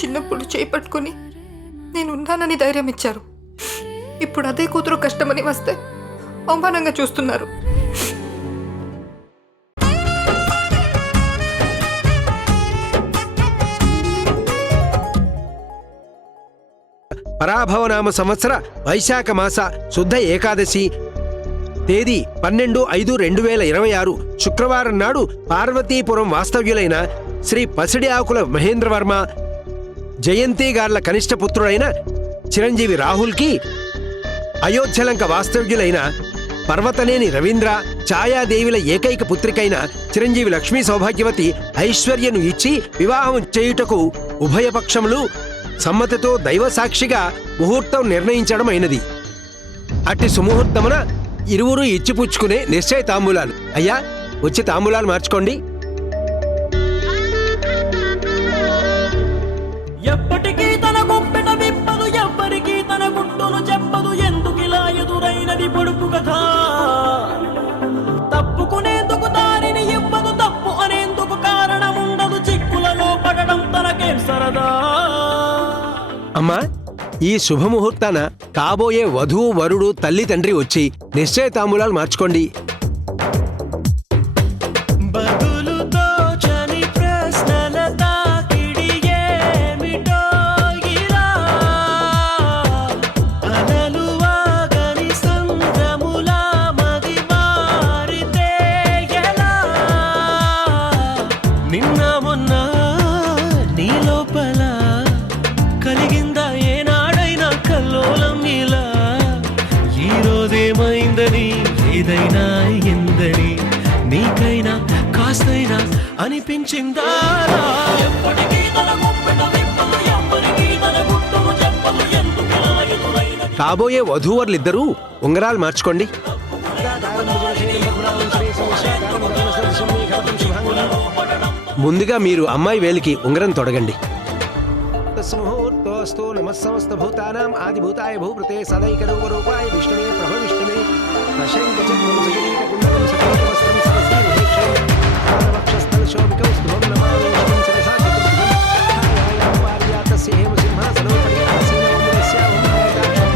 చిన్నప్పుడు చేపట్టుకుని నేను ఉన్నానని ధైర్యం ఇచ్చారు. ఇప్పుడు అదే కూతురు కష్టమని వస్తే అవమానంగా చూస్తున్నారు. పరాభవనామ సంవత్సర వైశాఖ మాస శుద్ధ ఏకాదశి తేదీ 12/5/2026 శుక్రవారం నాడు పార్వతీపురం వాస్తవ్యులైన శ్రీ పసిడి ఆకుల మహేంద్రవర్మ జయంతి గార్ల కనిష్ట పుత్రుడైన చిరంజీవి రాహుల్కి అయోధ్యలంక వాస్తవ్యులైన పర్వతనేని రవీంద్ర ఛాయాదేవిల ఏకైక పుత్రికైన చిరంజీవి లక్ష్మీ సౌభాగ్యవతి ఐశ్వర్యను ఇచ్చి వివాహం చేయుటకు ఉభయపక్షములు సమ్మతితో దైవ సాక్షిగా ముహూర్తం నిర్ణయించడం అయినది. అట్టి సుముహూర్తమున ఇరువురు ఇచ్చిపుచ్చుకునే నిశ్చయ తాంబూలాలు. అయ్యా, వచ్చి తాంబూలాలు మార్చుకోండి. ఎప్పటికీ తన గొప్పెట విప్పదు, ఎవ్వరికీ తన గుట్టును చెప్పదు. ఎందుకిలా ఎదురైనది పొడుపు కథ? తప్పుకునేందుకు దారిని ఇవ్వదు, తప్పు అనేందుకు కారణం ఉండదు. చిక్కులలో పడడం తనకేం సరదా? అమ్మా, ఈ శుభముహూర్తాన కాబోయే వధువు వరుడు తల్లి తండ్రి వచ్చి నిశ్చయ తాంబూలాలు మార్చుకోండి. ఏదైనా ఎందని నీకైనా కాస్తైనా అనిపించిందా? ఎప్పటికీ తన గొప్పెట విప్పదు, ఎవ్వరికీ తన గుట్టును చెప్పదు. ఎందుకిలా ఎదురైనది? కాబోయే వధూవరులిద్దరూ ఉంగరాలు మార్చుకోండి. ముందుగా మీరు అమ్మాయి వేలికి ఉంగరం తొడగండి. ముహూర్తోస్తు నమస్సమస్త భూతానాం ఆదిభూతాయ భూపృతే సదైక రూపరూపాయ విష్ణువే ప్రభ విష్ణువే నశంక చక్రం సజనీక కుండలం సకలవస్త్రం సరసీ వక్షస్థల శోభికం స్థుభం నమామి విష్ణుం శిరసా చతుర్భుజం ఛాయాయాం పారిజాతస్య హేమ సింహాసనోపరి ఆసీనో మురస్యా ఓం ఆయతాక్షం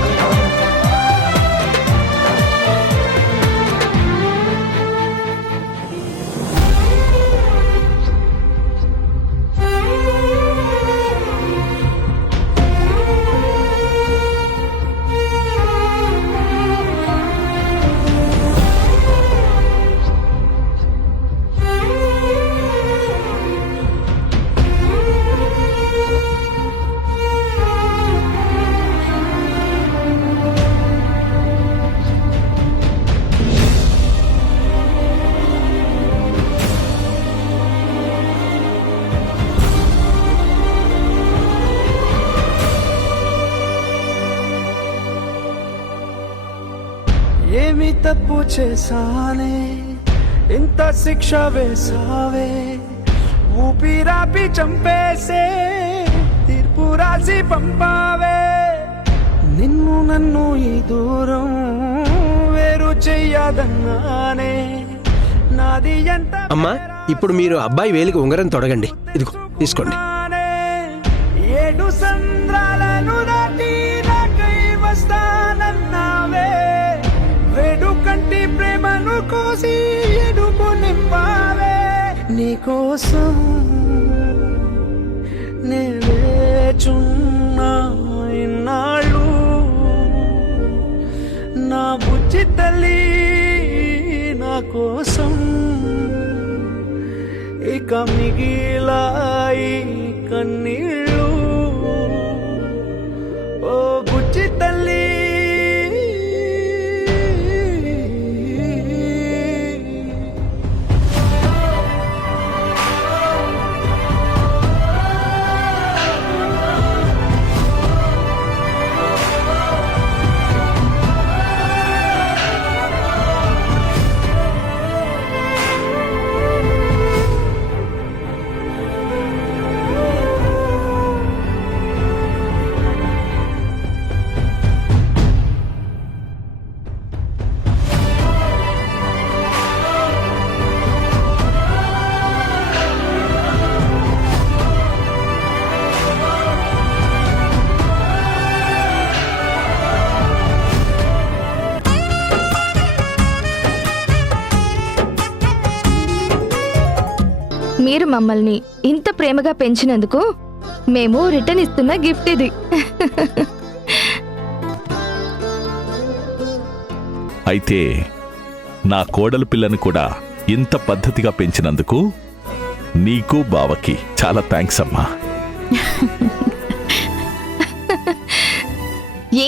ఏమి తప్పు చేశానే, ఇంత శిక్ష వేసావే, ఊపిరాపి చంపేసే తీర్పు రాసి పంపావే. నిన్ను నన్ను ఈ దూరం వేరు చెయ్యదన్నానే, నాది ఎంత. అమ్మా, ఇప్పుడు మీరు అబ్బాయి వేలికి ఉంగరం తొడగండి. ఇదిగో తీసుకోండి. 7 సంద్రాలను దాటి నాకై వస్తానన్నావే, వేడుకంటి ప్రేమను కోసి ఎడుపు నింపావే. నీకోసం నేచున్నా ఇన్నాళ్ళు, నా బుజ్జి తల్లి నా కోసం. ఇక మిగిలాయి కన్నీళ్ళు, ఓ బుజ్జి తల్లి. మీరు మమ్మల్ని ఇంత ప్రేమగా పెంచినందుకు మేము రిటర్న్ ఇస్తున్న గిఫ్ట్ ఇది. అయితే నా కోడలు పిల్లని కూడా ఇంత పద్ధతిగా పెంచినందుకు నీకు బావకి చాలా థ్యాంక్స్ అమ్మా.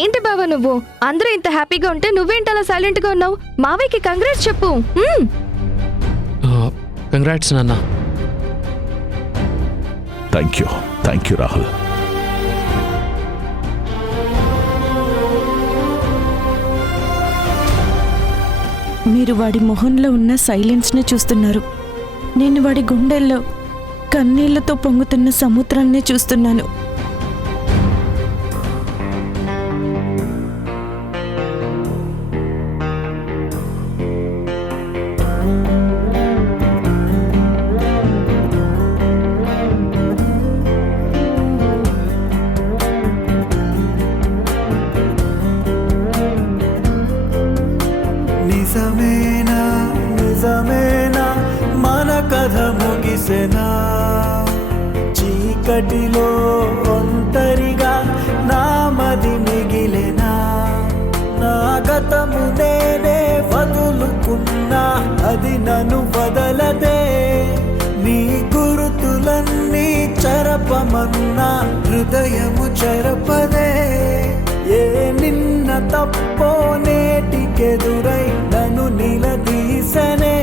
ఏంటి బావ నువ్వు? అందరూ ఇంత హ్యాపీగా ఉంటే నువ్వేంటి అలా సైలెంట్ గా ఉన్నావు? మావయ్యకి కంగ్రాట్స్ చెప్పు. కంగ్రాట్స్ నాన్న. Thank you Rahul. మీరు వాడి మొహంలో ఉన్న సైలెన్స్ని చూస్తున్నారు. నేను వాడి గుండెల్లో కన్నీళ్లతో పొంగుతున్న సముద్రాన్ని చూస్తున్నాను. నిజమేనా నిజమేనా మన కథ ముగిసెనా? చీకటిలో ఒంటరిగా నామది మిగిలెనా? నా గతము నేనే వదులుకున్నా, అది నన్ను వదలదే. నీ గురుతులన్నీ చెరపమన్నా హృదయము చెరపదే. ఏ నిన్న తప్పో నేటికెదురై నన్ను నిలదీసనే.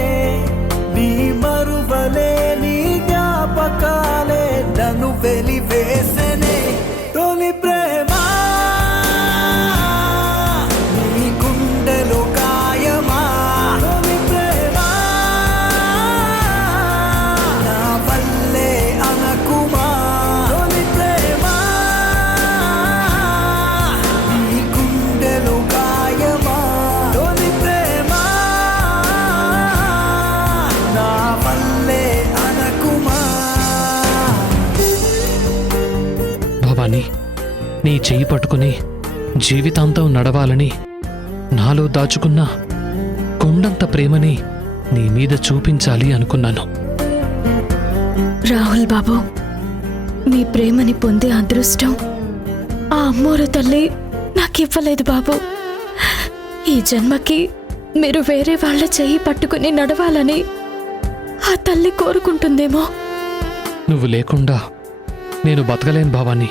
నీ మరువలే నీ జ్ఞాపకాలే నన్ను వెలివేసనే. తొలి ప్రేమ నీ గుండెలో గాయమా? తొలి ప్రేమ నా వల్లే అనకుమా? తొలి ప్రేమ నీ గుండెలో గాయమా? తొలి ప్రేమ నా వల్లే అనకుమా? భవానీ, నీ చెయ్యి పట్టుకుని జీవితాంతం నడవాలని నాలో దాచుకున్న కొండంత ప్రేమని నీ మీద చూపించాలి అనుకున్నాను. రాహుల్ బాబు, మీ ప్రేమని పొందే అదృష్టం ఆ అమ్మోరు తల్లి నాకివ్వలేదు బాబు. ఈ జన్మకి మీరు వేరే వాళ్ళ చెయ్యి పట్టుకుని నడవాలని ఆ తల్లి కోరుకుంటుందేమో. నువ్వు లేకుండా నేను బతకలేను భవానీ.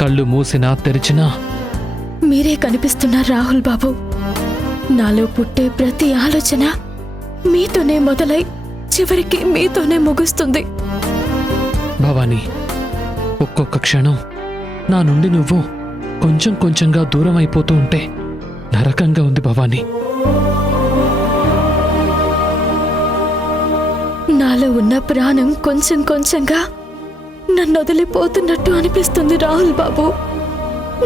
కళ్ళు మూసినా తెరిచినా మీరే కనిపిస్తున్నారు రాహుల్ బాబు. నాలో పుట్టే ప్రతి ఆలోచన మీతోనే మొదలై చివరికి మీతోనే ముగుస్తుంది. భవానీ, ఒక్కొక్క క్షణం నా నుండి నువ్వు కొంచెం కొంచెంగా దూరం అయిపోతూ ఉంటే నరకంగా ఉంది భవానీ. నాలో ఉన్న ప్రాణం కొంచెం కొంచెంగా నన్ను వదిలిపోతున్నట్టు అనిపిస్తుంది రాహుల్ బాబు.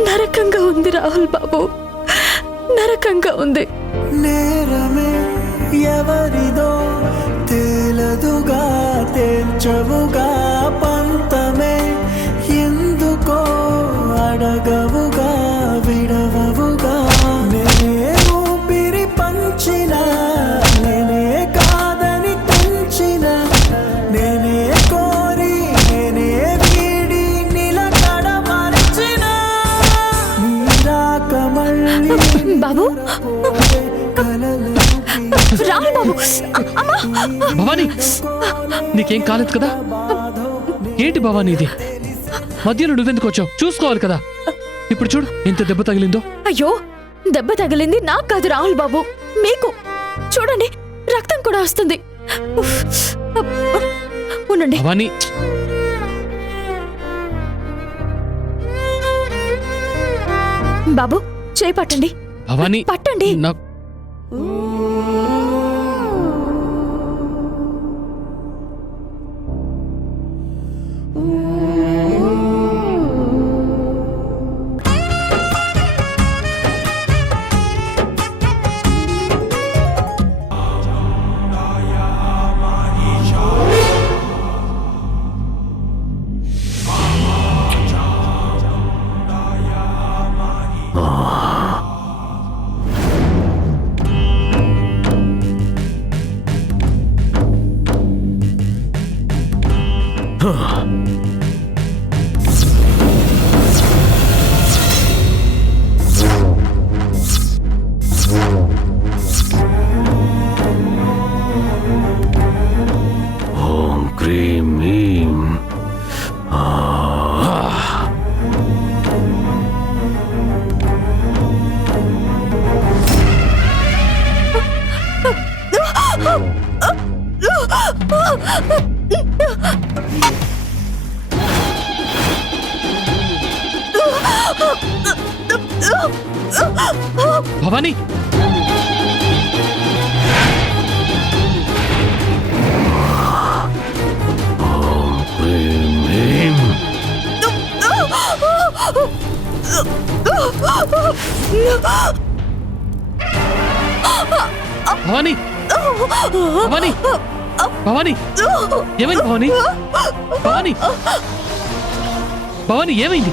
నరకంగా ఉంది రాహుల్ బాబు, నరకంగా ఉంది. నేరమే ఎవరిదో తేలదుగా, తేల్చవుగా. పంతమే ఎందుకో అడగవుగా, విడవవుగా. నేనే ఊపిరి పంచిన, నేనే కాదని తెంచిన, నేనే కోరి నేనే వీడి నిలకడ మరచిన. నీరాక మళ్ళీ బాబు, రాహుల్ బాబు, భవానీ, నీకేం కాలేదు కదా? ఏంటి భవానీ ఇది? మధ్యలో నువ్వెందుకు వచ్చావు? చూసుకోవాలి కదా. ఇప్పుడు చూడు ఎంత దెబ్బ తగిలిందో. అయ్యో, దెబ్బ తగిలింది నాకు కాదు రాహుల్ బాబు, మీకు. చూడండి, రక్తం కూడా వస్తుంది. ఉఫ్. ఉండండి. భవానీ, బాబు, చేయి పట్టండి. భవానీ, పట్టండి. నాకు భవానీ భవానీ భవానీ భవానీ ఏమైంది భవానీ భవానీ భవానీ ఏమైంది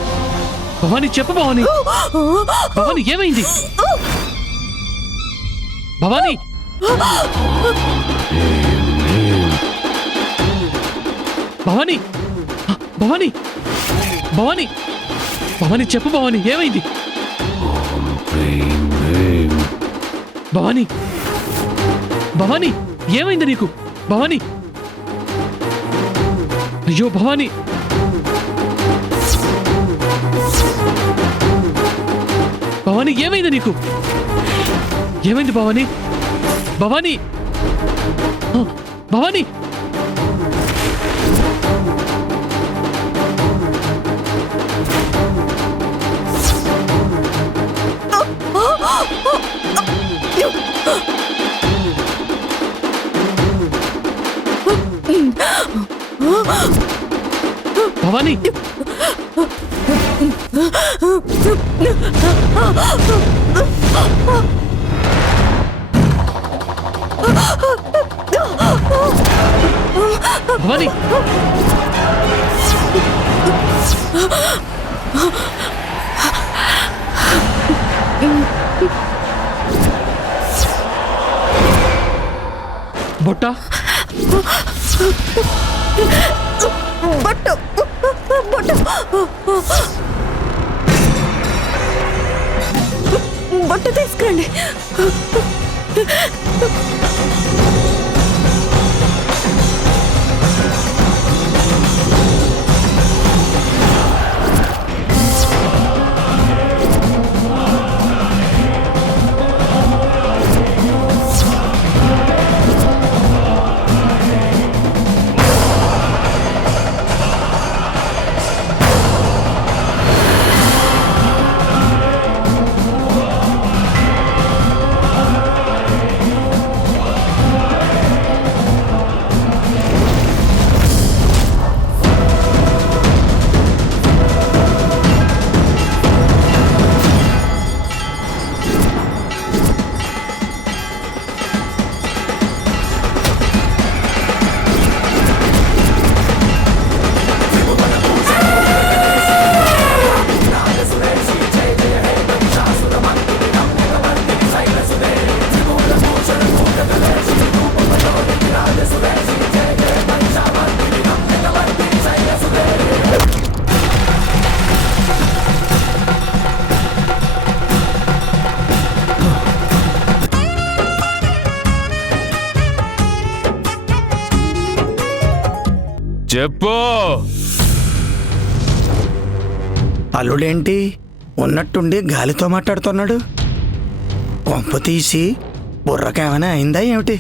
భవానీ చెప్పు భవానీ భవానీ ఏమైంది భవానీ భవానీ భవానీ భవానీ భవానీ చెప్పు భవానీ ఏమైంది భవానీ భవానీ ఏమైంది నీకు భవానీ అయ్యో భవానీ భవానీ ఏమైంది నీకు ఏమైంది భవానీ భవానీ భవానీ భవానీ భవానీ బొట్ట బొట్టు తీసుకురండి. చెప్పు అల్లుడేంటి ఉన్నట్టుండి గాలితో మాట్లాడుతున్నాడు? కొంపు తీసి బుర్రకేమైనా అయిందా ఏమిటి?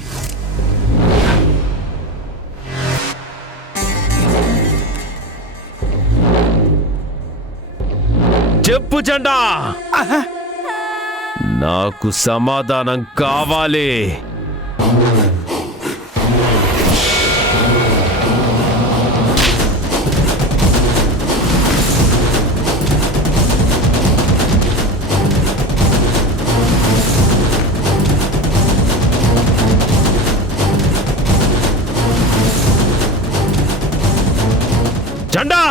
చెప్పు చండా, నాకు సమాధానం కావాలి. చండా,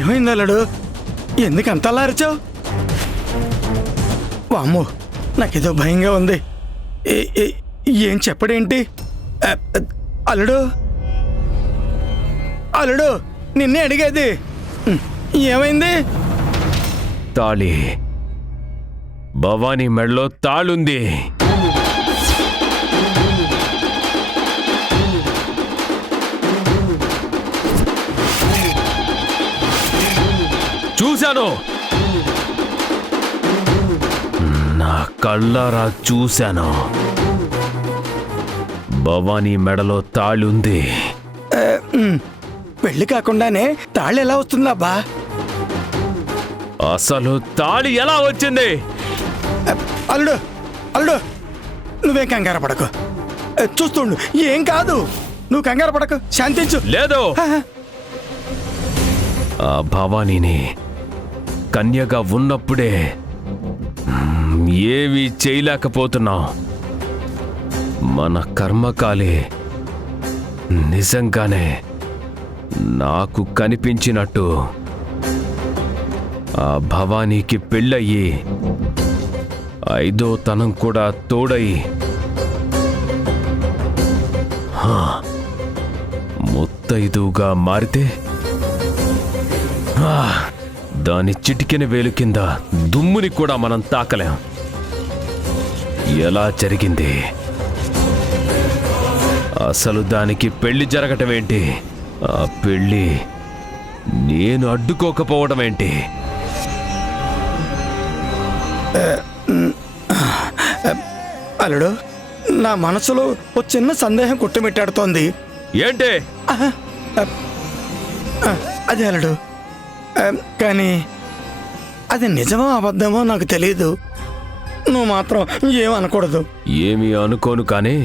ఏమైంది అల్లుడు? ఎందుకు అంతలా అరిచావు? వామ్మో, నాకేదో భయంగా ఉంది. ఏం చెప్పడేంటి? అల్లుడు అల్లుడు, నిన్నే అడిగేది. ఏమైంది? తాళి, భవానీ మెడలో తాళుంది. చూశాను, నా కళ్ళారా చూశాను. భవానీ మెడలో తాళుంది. పెళ్లి కాకుండానే తాళి ఎలా వస్తుందబ్బా? అసలు తాళి ఎలా వచ్చింది? అల్లుడు అల్లుడు నువ్వేం కంగారు పడకు, చూస్తుండు, ఏం కాదు, నువ్వు కంగారు పడకు, శాంతించు. లేదు, ఆ భవానీని కన్యగా ఉన్నప్పుడే ఏమీ చేయలేకపోతున్నాం. మన కర్మకాలి నిజంగానే నాకు కనిపించినట్టు ఆ భవానీకి పెళ్ళయ్యి 5వ తనం కూడా తోడయి ముత్తైదుగా మారితే దాని చిటికెన వేలు కింద దుమ్ముని కూడా మనం తాకలేం. ఎలా జరిగింది? అసలు దానికి పెళ్లి జరగటం ఏంటి? ఆ పెళ్లి నేను అడ్డుకోకపోవడం ఏంటి? అల్లుడు, నా మనసులో ఒక చిన్న సందేహం కొట్టుమిట్టాడుతోంది. ఏంటి? అదే అల్లుడు, కానీ అది నిజమో అబద్ధమో నాకు తెలియదు. నువ్వు మాత్రం ఏమనకూడదు. ఏమీ అనుకోను, కానీ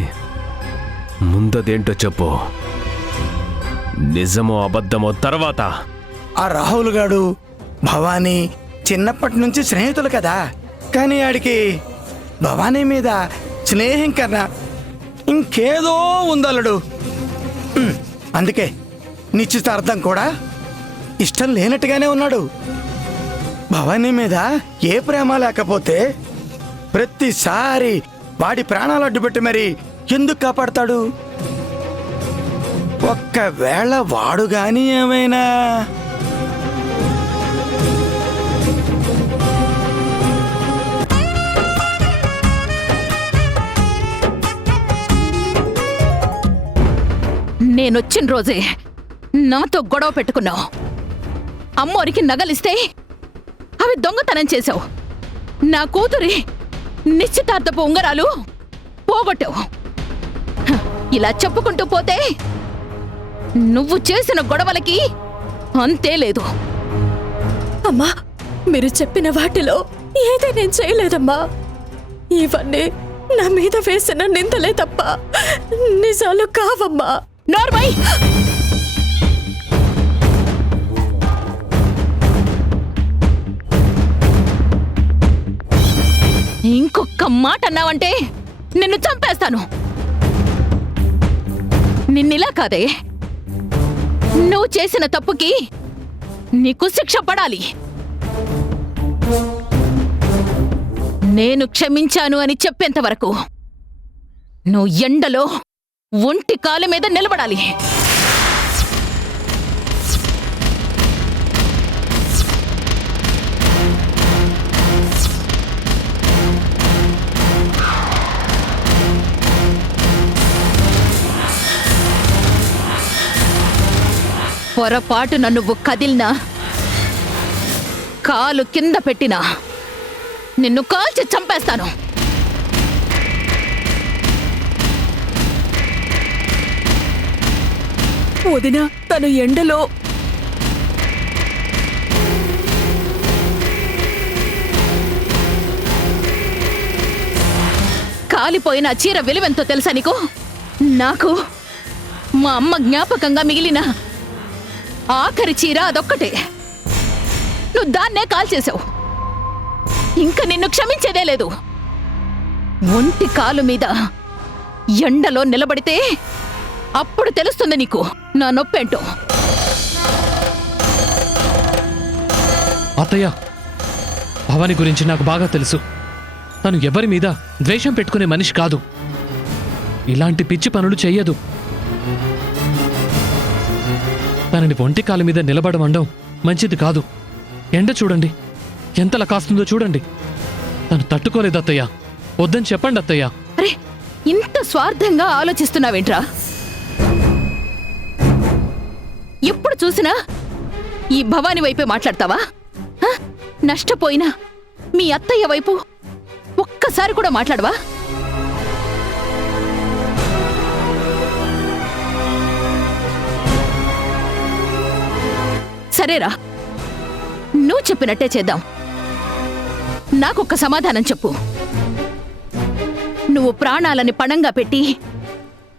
ముందదేంటో చెప్పు. నిజమో అబద్ధమో తర్వాత. ఆ రాహుల్ గాడు భవానీ చిన్నప్పటి నుంచి స్నేహితులు కదా, కానీ ఆడికి భవానీ మీద స్నేహం కన్నా ఇంకేదో ఉందల్లుడు. అందుకే నిశ్చితార్థం కూడా ఇష్టం లేనట్టుగానే ఉన్నాడు. భవానీ మీద ఏ ప్రేమ లేకపోతే ప్రతిసారి వాడి ప్రాణాలు అడ్డుపెట్టి మరి ఎందుకు కాపాడతాడు? ఒక్కవేళ వాడు గాని ఏమైనా నేనొచ్చిన రోజే నాతో గొడవ పెట్టుకున్నావు. అమ్మోరికి నగలిస్తే అవి దొంగతనం చేశావు. నా కూతురి నిశ్చితార్థపు ఉంగరాలు పోగొట్టావు. ఇలా చెప్పుకుంటూ పోతే నువ్వు చేసిన గొడవలకి అంతే లేదు. అమ్మా, మీరు చెప్పిన వాటిలో ఏదే నేను చేయలేదమ్మా. ఇవన్నీ నా మీద వేసిన నిందలే తప్ప నిజాలు కావమ్మా. నార్మై, ఇంకొక్క మాట అన్నావంటే నిన్ను చంపేస్తాను. నిన్నిలా కాదే, నువ్వు చేసిన తప్పుకి నీకు శిక్ష పడాలి. నేను క్షమించాను అని చెప్పేంత వరకు నువ్వు ఎండలో ఒంటి కాలు మీద నిలబడాలి. పొరపాటున నువ్వు కదిలినా, కాలు కింద పెట్టినా నిన్ను కాల్చి చంపేస్తాను. వదినా, తను ఎండలో కాలిపోయిన చీర విలువెంతో తెలుసా నీకు? నాకు మా అమ్మ జ్ఞాపకంగా మిగిలిన ఆఖరి చీర అదొక్కటే. నువ్వు దాన్నే కాల్చేశావు. ఇంకా నిన్ను క్షమించేదే లేదు. ఒంటి కాలు మీద ఎండలో నిలబడితే అప్పుడు తెలుస్తుంది నీకు నా నొప్పేంటో. అత్తయ్య, భవాని గురించి నాకు బాగా తెలుసు. తను ఎవరి మీద ద్వేషం పెట్టుకునే మనిషి కాదు. ఇలాంటి పిచ్చి పనులు చెయ్యదు. తనని ఒంటి కాలు మీద నిలబడమండం మంచిది కాదు. ఎండ చూడండి ఎంతలా కాస్తుందో చూడండి. తను తట్టుకోలేదు అత్తయ్య. వద్దని చెప్పండి అత్తయ్య. అరే, ఇంత స్వార్థంగా ఆలోచిస్తున్నావేంట్రా? ఎప్పుడు చూసినా ఈ భవాని వైపే మాట్లాడతావా? నష్టపోయినా మీ అత్తయ్య వైపు ఒక్కసారి కూడా మాట్లాడవా? సరేరా, నువ్వు చెప్పినట్టే చేద్దాం. నాకొక్క సమాధానం చెప్పు. నువ్వు ప్రాణాలని పణంగా పెట్టి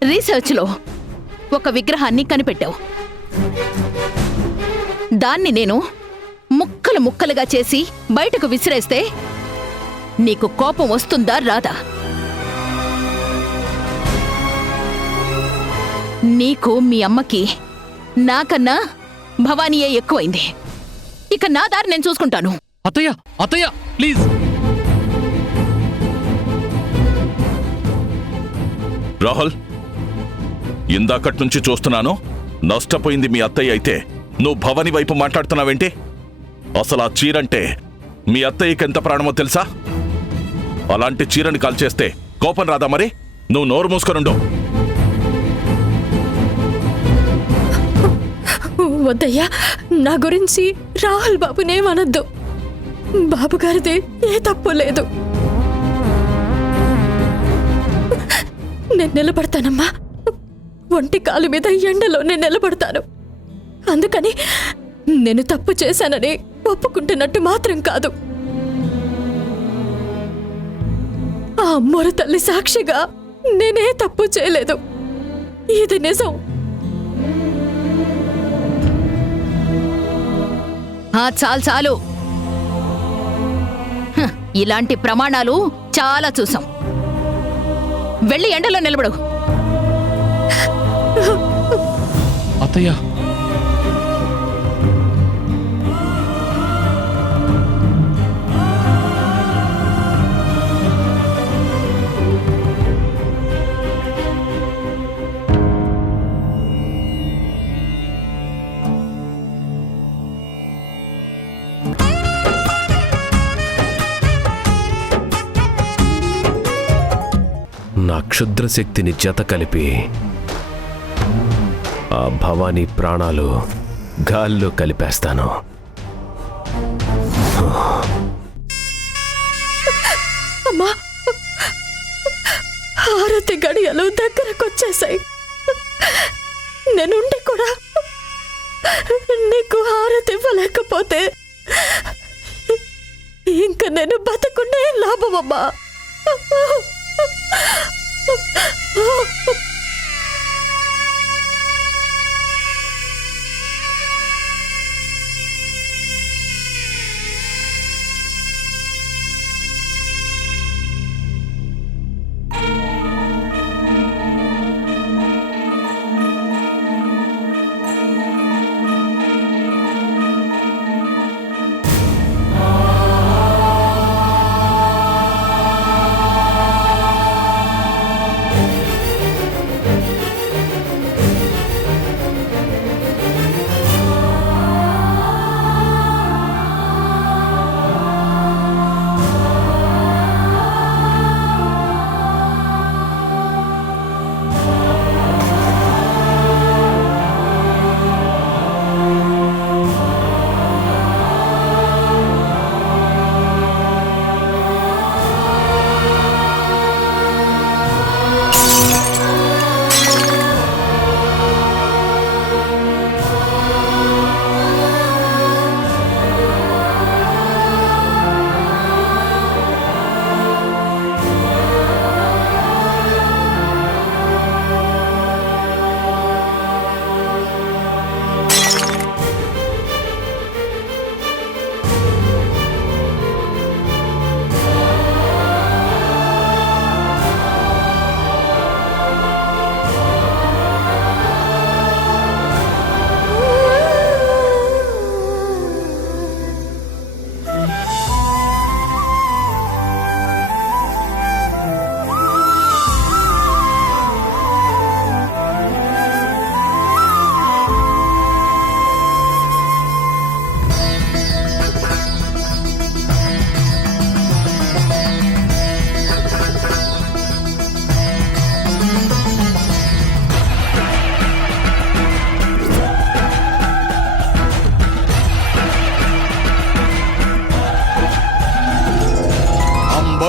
రీసెర్చ్లో ఒక విగ్రహాన్ని కనిపెట్టావు. దాన్ని నేను ముక్కలు ముక్కలుగా చేసి బయటకు విసిరేస్తే నీకు కోపం వస్తుందా రాదా? నీకు మీ అమ్మకి నాకన్నా భవానీయే ఎక్కువైంది. ఇక నా దారి నేను చూసుకుంటాను. అత్తయ్య అత్తయ్య ప్లీజ్. రాహుల్, ఇందాకటి నుంచి చూస్తున్నాను, నష్టపోయింది మీ అత్తయ్య అయితే నువ్వు భవాని వైపు మాట్లాడుతున్నావేంటి? అసలు ఆ చీరంటే మీ అత్తయ్యకి ఎంత ప్రాణమో తెలుసా? అలాంటి చీరని కాల్చేస్తే కోపం రాదా మరి? నువ్వు నోరు మూసుకొనుండు. వద్దయ్యా, నా గురించి రాహుల్ బాబునేమనొద్దు. బాబుగారిది ఏ తప్పు లేదు. నేను నిలబడతానమ్మా. ఒంటి కాలు మీద ఎండలో నేను నిలబడతాను. అందుకని నేను తప్పు చేశానని ఒప్పుకుంటున్నట్టు మాత్రం కాదు. ఆ అమ్మోరు తల్లి సాక్షిగా నేనే తప్పు చేయలేదు. ఇది నిజం. చాలు చాలు. ఇలాంటి ప్రమాణాలు చాలా చూసాం. వెళ్ళి ఎండలో నిలబడు. అత్తయ్య నా క్షుద్ర శక్తిని జత కలిపి ఆ భవానీ ప్రాణాలు గాల్లో కలిపేస్తాను. అమ్మా, హారతి గడియలు దగ్గరకొచ్చేసాయి. నేనుండి కూడా నీకు హారతి ఇవ్వలేకపోతే ఇంక నేను బతకుండే లాభమమ్మా.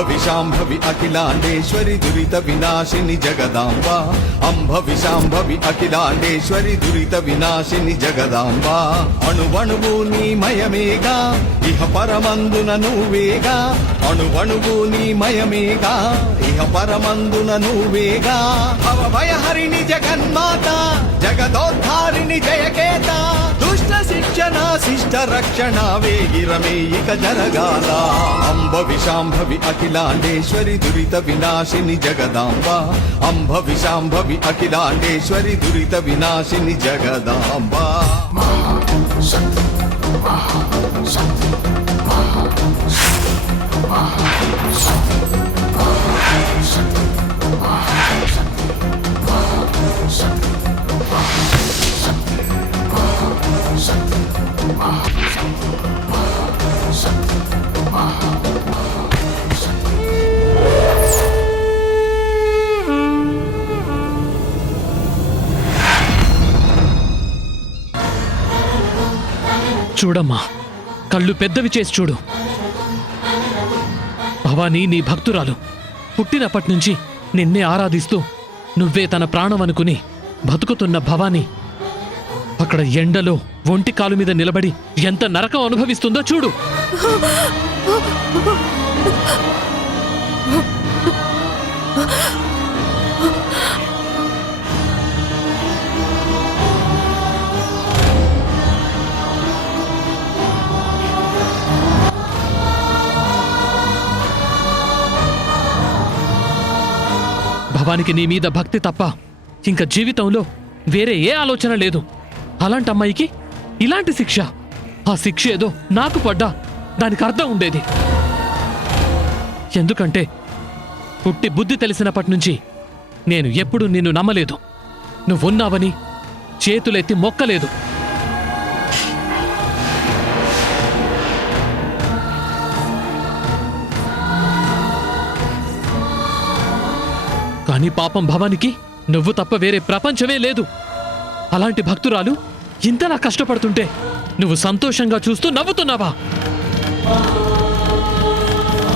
విశాంభవి అఖిలాండేశ్వరి దురిత వినాశిని జగదాంబ అంబ విశాంభవి అఖిలాండేశ్వరి దురిత వినాశిని జగదాంబ అణువణువు నీ మయమేగా ఇహ పరమందున నువ్వేగా అణువణువు నీ మయమేగా ఇహ పరమందున నువ్వేగా భవభయహరిణి జగన్మాత జగదోద్ధారిణి జయకేత దుష్ట శిక్షణ శిష్ట రక్షణ వేగిరమే ఇక జరగాల అంబ విశాంభవి అఖిలాండేశ్వరి దురిత వినాశిని జగదాంబ అంబ విశాంభవి అఖిలాండేశ్వరి దురిత వినాశిని జగదాంబ చూడమ్మా, కళ్ళు పెద్దవి చేసి చూడు. భవానీ నీ భక్తురాలు. పుట్టినప్పటి నుంచి నిన్నే ఆరాధిస్తూ నువ్వే తన ప్రాణం అనుకుని బతుకుతున్న భవానీ అక్కడ ఎండలో ఒంటి కాలు మీద నిలబడి ఎంత నరకం అనుభవిస్తుందో చూడు. భవానికి నీ మీద భక్తి తప్ప ఇంకా జీవితంలో వేరే ఏ ఆలోచన లేదు. అలాంటి అమ్మాయికి ఇలాంటి శిక్ష, ఆ శిక్ష ఏదో నాకు పడ్డా దానికి అర్థం ఉండేది. ఎందుకంటే పుట్టి బుద్ధి తెలిసినప్పటి నుంచి నేను ఎప్పుడూ నిన్ను నమ్మలేదు. నువ్వున్నావని చేతులెత్తి మొక్కలేదు. కానీ పాపం భవానికి నువ్వు తప్ప వేరే ప్రపంచమే లేదు. అలాంటి భక్తురాలు ఇంతలా కష్టపడుతుంటే నువ్వు సంతోషంగా చూస్తూ నవ్వుతున్నావా?